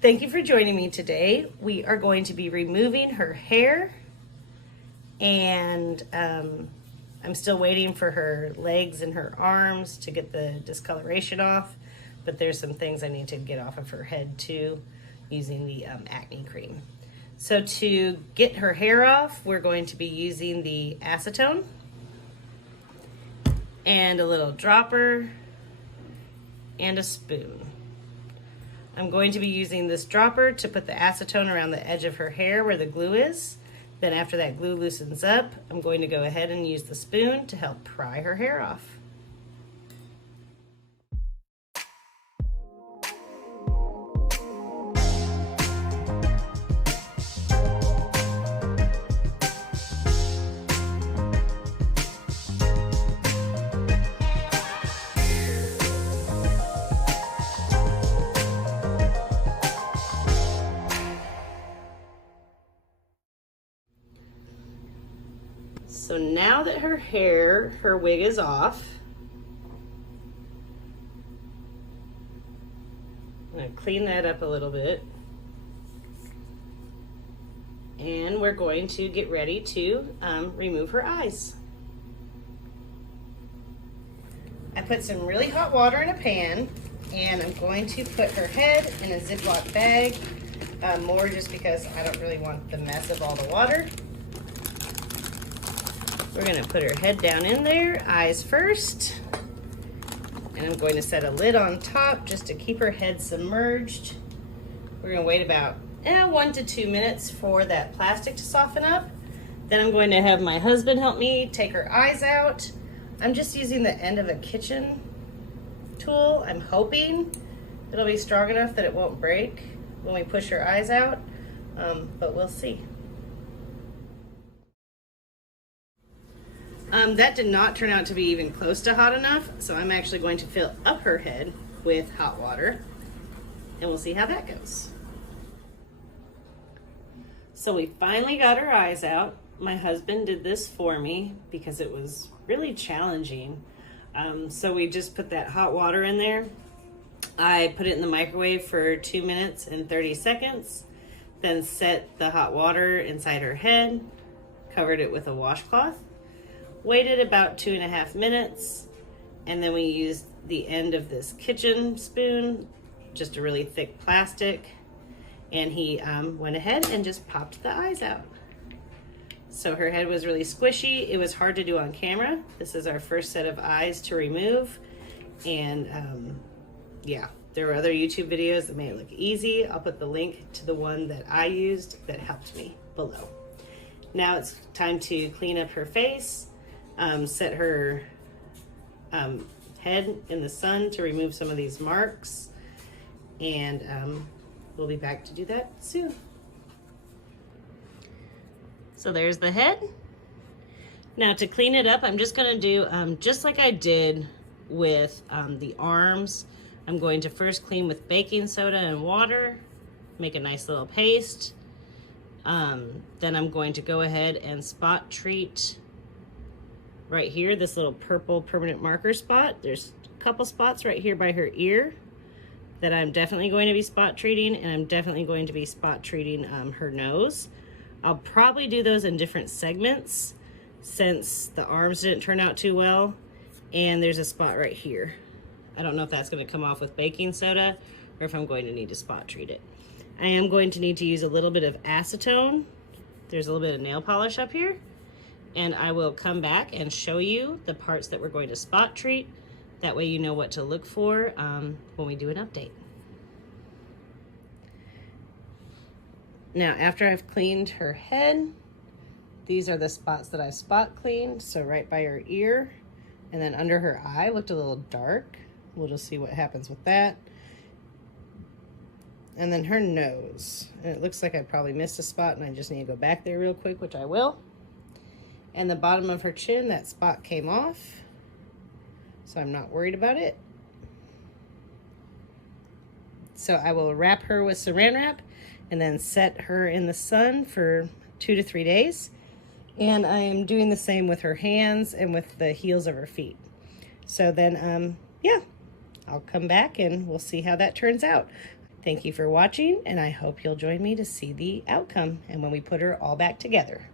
Thank you for joining me today. We are going to be removing her hair, and I'm still waiting for her legs and her arms to get the discoloration off, but there's some things I need to get off of her head too using the acne cream. So to get her hair off, we're going to be using the acetone and a little dropper and a spoon. I'm going to be using this dropper to put the acetone around the edge of her hair where the glue is. Then after that glue loosens up, I'm going to go ahead and use the spoon to help pry her hair off. So now that her wig is off, I'm going to clean that up a little bit. And we're going to get ready to remove her eyes. I put some really hot water in a pan, and I'm going to put her head in a Ziploc bag, more just because I don't really want the mess of all the water. We're going to put her head down in there, eyes first, and I'm going to set a lid on top just to keep her head submerged. We're going to wait about 1 to 2 minutes for that plastic to soften up. Then I'm going to have my husband help me take her eyes out. I'm just using the end of a kitchen tool. I'm hoping it'll be strong enough that it won't break when we push her eyes out, but we'll see. That did not turn out to be even close to hot enough, so I'm actually going to fill up her head with hot water, and we'll see how that goes. So we finally got her eyes out. My husband did this for me because it was really challenging. So we just put that hot water in there. I put it in the microwave for 2 minutes and 30 seconds, then set the hot water inside her head, covered it with a washcloth, waited about 2.5 minutes, and then we used the end of this kitchen spoon, just a really thick plastic, and he went ahead and just popped the eyes out. So her head was really squishy. It was hard to do on camera. This is our first set of eyes to remove, and yeah, there were other YouTube videos that made it look easy. I'll put the link to the one that I used that helped me below. Now it's time to clean up her face. Set her head in the sun to remove some of these marks, and we'll be back to do that soon. So there's the head. Now to clean it up, I'm just gonna do just like I did with the arms. I'm going to first clean with baking soda and water, make a nice little paste. Then I'm going to go ahead and spot treat right here, this little purple permanent marker spot. There's a couple spots right here by her ear that I'm definitely going to be spot treating, and I'm definitely going to be spot treating her nose. I'll probably do those in different segments since the arms didn't turn out too well, and there's a spot right here. I don't know if that's going to come off with baking soda or if I'm going to need to spot treat it. I am going to need to use a little bit of acetone. There's a little bit of nail polish up here, and I will come back and show you the parts that we're going to spot treat. That way you know what to look for when we do an update. Now, after I've cleaned her head, these are the spots that I've spot cleaned. So right by her ear, and then under her eye looked a little dark. We'll just see what happens with that. And then her nose. And it looks like I probably missed a spot and I just need to go back there real quick, which I will. And the bottom of her chin, that spot came off, so I'm not worried about it. So I will wrap her with saran wrap and then set her in the sun for 2 to 3 days. And I am doing the same with her hands and with the heels of her feet. So then, yeah, I'll come back and we'll see how that turns out. Thank you for watching, and I hope you'll join me to see the outcome and when we put her all back together.